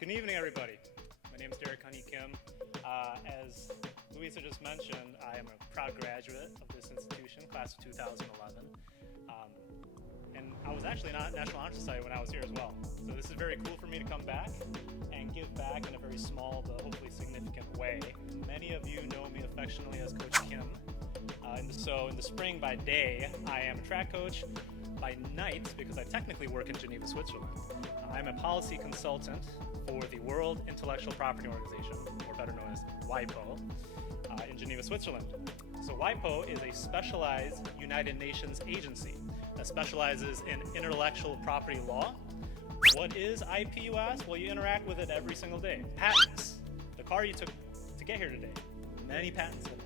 Good evening, everybody. My name is Derek Honey Kim. As Louisa just mentioned, I am a proud graduate of this institution, class of 2011. And I was actually not National Honor Society when I was here as well. So this is very cool for me to come back and give back in a very small but hopefully significant way. Many of you know me affectionately as Coach Kim. So in the spring by day, I am a track coach. By night, because I technically work in Geneva, Switzerland, I'm a policy consultant for the World Intellectual Property Organization, or better known as WIPO, in Geneva, Switzerland. So WIPO is a specialized United Nations agency that specializes in intellectual property law. What is IP, you ask? Well, you interact with it every single day. Patents. The car you took to get here today, many patents in it.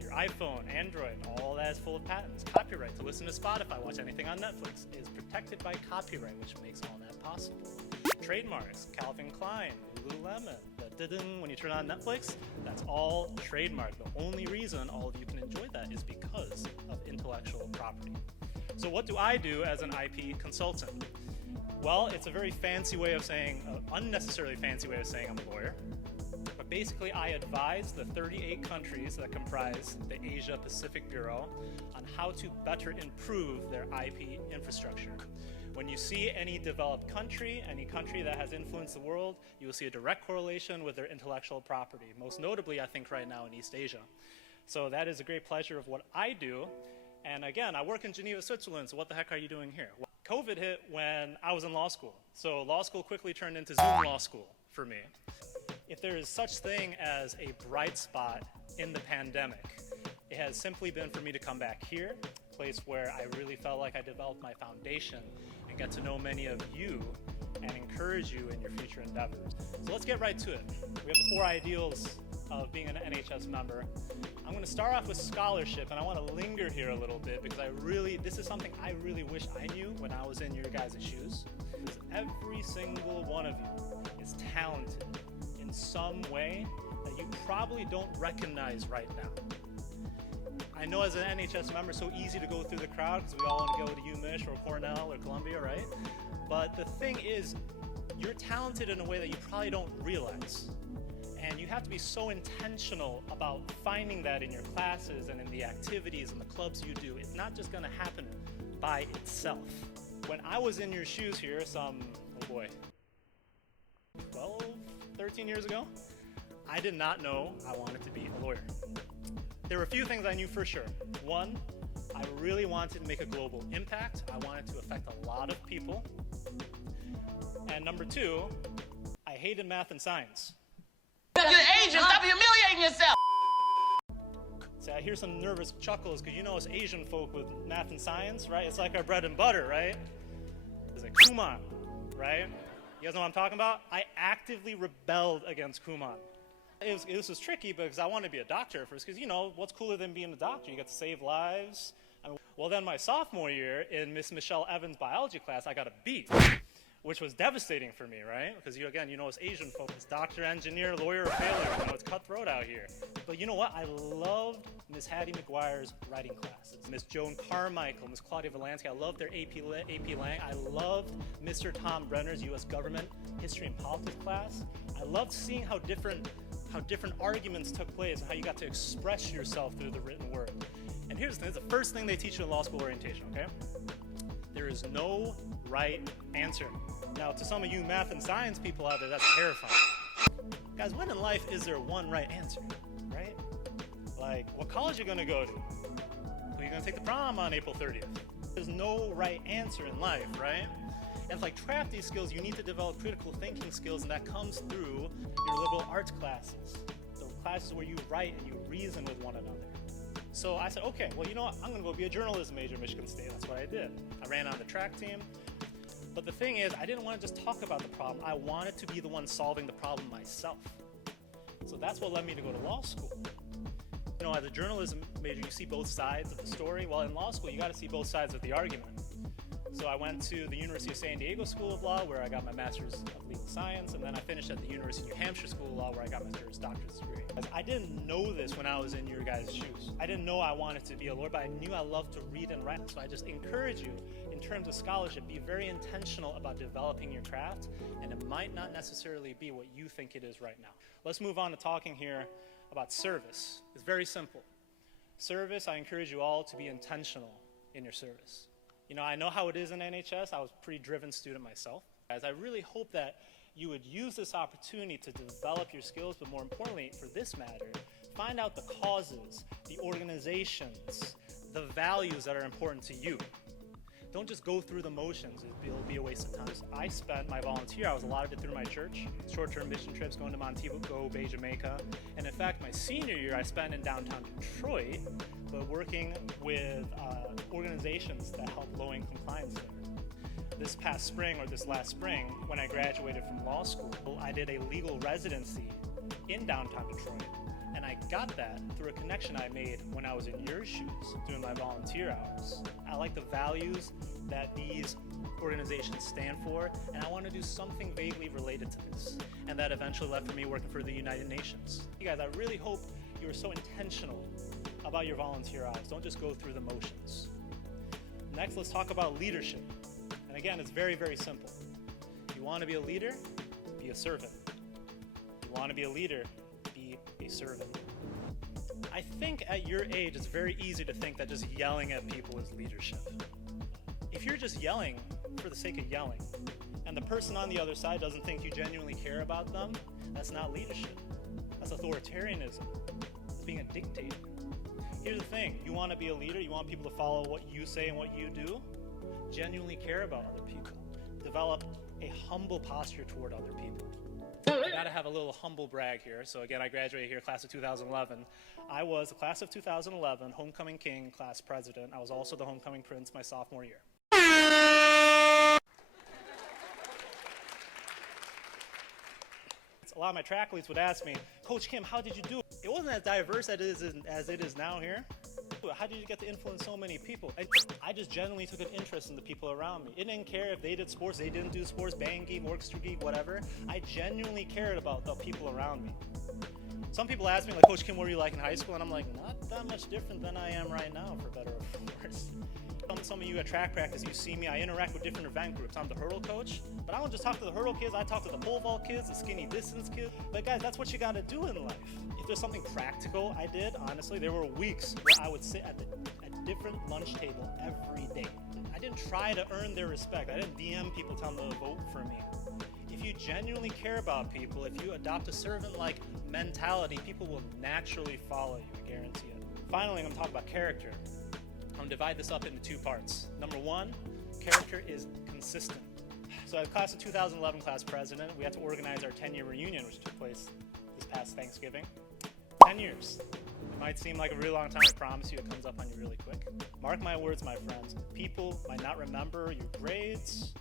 Your iPhone, Android, all that is full of patents. Copyright, to listen to Spotify, watch anything on Netflix, is protected by copyright, which makes all that possible. Trademarks, Calvin Klein, Lululemon, the ding when you turn on Netflix, that's all trademark. The only reason all of you can enjoy that is because of intellectual property. So what do I do as an IP consultant? Well, it's a very fancy way of saying, unnecessarily fancy way of saying I'm a lawyer. But basically, I advise the 38 countries that comprise the Asia Pacific Bureau on how to better improve their IP infrastructure. When you see any developed country, any country that has influenced the world, you will see a direct correlation with their intellectual property. Most notably, I think right now in East Asia. So that is a great pleasure of what I do. And again, I work in Geneva, Switzerland, so what the heck are you doing here? Well, COVID hit when I was in law school. So law school quickly turned into Zoom law school for me. If there is such thing as a bright spot in the pandemic, it has simply been for me to come back here, a place where I really felt like I developed my foundation and get to know many of you and encourage you in your future endeavors. So let's get right to it. We have the 4 ideals of being an NHS member. I'm going to start off with scholarship, and I want to linger here a little bit because this is something I really wish I knew when I was in your guys' shoes. Because every single one of you is talented in some way that you probably don't recognize right now. I know as an NHS member, it's so easy to go through the crowd because we all want to go to UMich or Cornell or Columbia, right? But the thing is, you're talented in a way that you probably don't realize. And you have to be so intentional about finding that in your classes and in the activities and the clubs you do. It's not just going to happen by itself. When I was in your shoes here, 12, 13 years ago, I did not know I wanted to be a lawyer. There were a few things I knew for sure. One, I really wanted to make a global impact. I wanted to affect a lot of people. And number 2, I hated math and science. You're Asian, stop humiliating yourself! See, I hear some nervous chuckles because you know us Asian folk with math and science, right? It's like our bread and butter, right? It's like Kumon, right? You guys know what I'm talking about? I actively rebelled against Kumon. This was tricky because I wanted to be a doctor at first because, you know, what's cooler than being a doctor? You get to save lives. Well, then my sophomore year in Miss Michelle Evans' biology class, I got a B, which was devastating for me, right? Because you know, it's Asian folks, doctor, engineer, lawyer, or failure. You know, it's cutthroat out here. But you know what? I loved Miss Hattie McGuire's writing classes. Miss Joan Carmichael, Miss Claudia Valansky. I loved their AP Lang. I loved Mr. Tom Brenner's U.S. Government History and Politics class. I loved seeing how different arguments took place and how you got to express yourself through the written word. And here's the thing, it's the first thing they teach you in law school orientation, okay? There is no right answer. Now, to some of you math and science people out there, that's terrifying. Guys, when in life is there one right answer, right? Like, what college are you gonna go to? Who are you gonna take the prom on April 30th? There's no right answer in life, right? And like crafty skills, you need to develop critical thinking skills, and that comes through your liberal arts classes. So classes where you write and you reason with one another. So I said, okay, well, you know what? I'm gonna go be a journalism major at Michigan State. That's what I did. I ran on the track team. But the thing is, I didn't want to just talk about the problem. I wanted to be the one solving the problem myself. So that's what led me to go to law school. You know, as a journalism major, you see both sides of the story. Well, in law school, you got to see both sides of the argument. So I went to the University of San Diego School of Law, where I got my Master's of Legal Science, and then I finished at the University of New Hampshire School of Law, where I got my Juris Doctorate degree. I didn't know this when I was in your guys' shoes. I didn't know I wanted to be a lawyer, but I knew I loved to read and write. So I just encourage you, in terms of scholarship, be very intentional about developing your craft, and it might not necessarily be what you think it is right now. Let's move on to talking here about service. It's very simple. Service, I encourage you all to be intentional in your service. You know, I know how it is in NHS. I was a pretty driven student myself. As I really hope that you would use this opportunity to develop your skills, but more importantly, for this matter, find out the causes, the organizations, the values that are important to you. Don't just go through the motions. It'll be a waste of time. I spent my volunteer hours, a lot of it through my church, short-term mission trips, going to Montego Bay, Jamaica. And in fact, my senior year, I spent in downtown Detroit, but working with organizations that help low-income clients there. This past spring, or this last spring, when I graduated from law school, I did a legal residency in downtown Detroit. And I got that through a connection I made when I was in your shoes doing my volunteer hours. I like the values that these organizations stand for, and I want to do something vaguely related to this. And that eventually led for me working for the United Nations. You guys, I really hope you are so intentional about your volunteer hours. Don't just go through the motions. Next, let's talk about leadership. And again, it's very, very simple. You want to be a leader? Be a servant. You want to be a leader? Be a servant. I think at your age, it's very easy to think that just yelling at people is leadership. If you're just yelling for the sake of yelling, and the person on the other side doesn't think you genuinely care about them, that's not leadership. That's authoritarianism. It's being a dictator. Here's the thing, you want to be a leader, you want people to follow what you say and what you do, genuinely care about other people. Develop a humble posture toward other people. I gotta have a little humble brag here. So again, I graduated here, class of 2011. I was the class of 2011 homecoming king, class president. I was also the homecoming prince my sophomore year. A lot of my track leads would ask me, Coach Kim, how did you do it? It wasn't as diverse as it is now here. How did you get to influence so many people? I just genuinely took an interest in the people around me. It didn't care if they did sports, they didn't do sports, band geek, orchestra geek, whatever. I genuinely cared about the people around me. Some people ask me, like, Coach Kim, what were you like in high school? And I'm like, not that much different than I am right now, for better or for worse. Some of you at track practice, you see me, I interact with different event groups. I'm the hurdle coach, but I don't just talk to the hurdle kids, I talk to the pole vault kids, the skinny distance kids. But guys, that's what you gotta do in life. If there's something practical I did, honestly, there were weeks where I would sit at a different lunch table every day. I didn't try to earn their respect. I didn't DM people telling them to vote for me. If you genuinely care about people, if you adopt a servant-like mentality, people will naturally follow you, I guarantee it. Finally, I'm gonna talk about character. I'm gonna divide this up into two parts. Number one, character is consistent. So as class of 2011 class president, we had to organize our 10-year reunion, which took place this past Thanksgiving. 10 years. It might seem like a really long time. I promise you it comes up on you really quick. Mark my words, my friends. People might not remember your grades,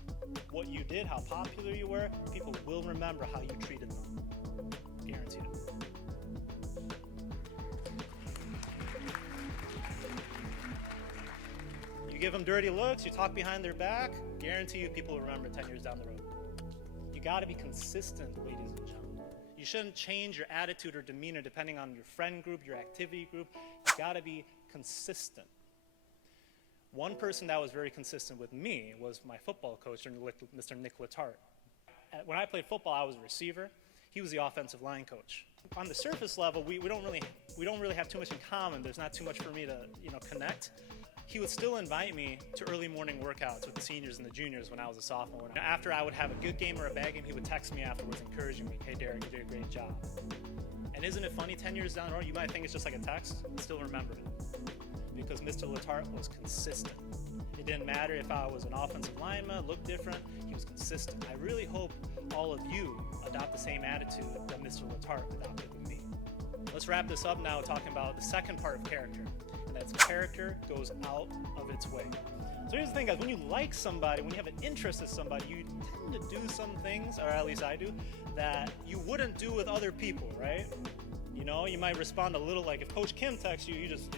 what you did, how popular you were. People will remember how you treated them. Guaranteed it. You give them dirty looks, you talk behind their back, guarantee you people will remember 10 years down the road. You gotta be consistent, ladies and gentlemen. You shouldn't change your attitude or demeanor depending on your friend group, your activity group. You gotta be consistent. One person that was very consistent with me was my football coach, Mr. Nick Letarte. When I played football, I was a receiver. He was the offensive line coach. On the surface level, we don't really have too much in common. There's not too much for me to connect. He would still invite me to early morning workouts with the seniors and the juniors when I was a sophomore. And after I would have a good game or a bad game, he would text me afterwards encouraging me, hey Derek, you did a great job. And isn't it funny, 10 years down the road, you might think it's just like a text, but still remember it. Because Mr. Letarte was consistent. It didn't matter if I was an offensive lineman, looked different, he was consistent. I really hope all of you adopt the same attitude that Mr. Letarte adopted with me. Let's wrap this up now talking about the second part of character. And that's character goes out of its way. So here's the thing, guys, when you like somebody, when you have an interest in somebody, you tend to do some things, or at least I do, that you wouldn't do with other people, right? You know, you might respond a little like if Coach Kim texts you, you just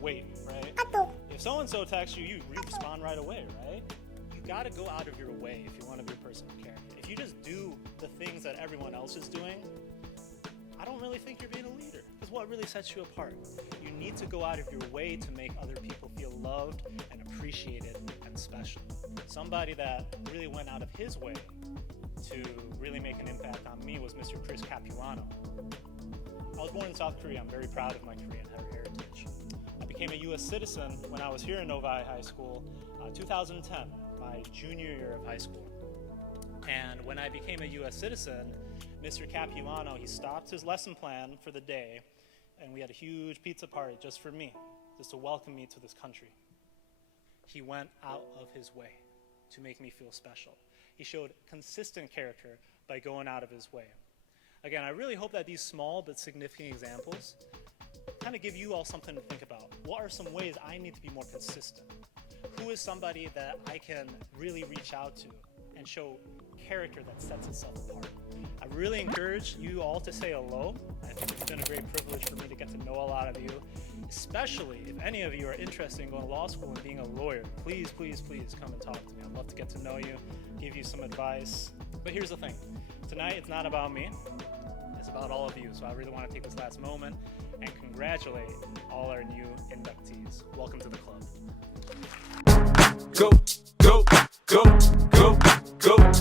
wait, right? If so-and-so texts you, you respond right away, right? You gotta go out of your way if you want to be a person of character. If you just do the things that everyone else is doing, I don't really think you're being a leader. Because what really sets you apart? You need to go out of your way to make other people feel loved and appreciated and special. Somebody that really went out of his way to really make an impact on me was Mr. Chris Capuano. I was born in South Korea. I'm very proud of my Korean heritage. I became a U.S. citizen when I was here in Novi High School, 2010, my junior year of high school. And when I became a U.S. citizen, Mr. Capuano, he stopped his lesson plan for the day, and we had a huge pizza party just for me, just to welcome me to this country. He went out of his way to make me feel special. He showed consistent character by going out of his way. Again, I really hope that these small but significant examples kind of give you all something to think about. What are some ways I need to be more consistent? Who is somebody that I can really reach out to and show character that sets itself apart? I really encourage you all to say hello. I think it's been a great privilege for me to get to know a lot of you, especially if any of you are interested in going to law school and being a lawyer. Please, please, please come and talk to me. I'd love to get to know you, give you some advice. But here's the thing. Tonight, it's not about me. It's about all of you. So I really want to take this last moment and congratulate all our new inductees. Welcome to the club. Go, go, go, go, go.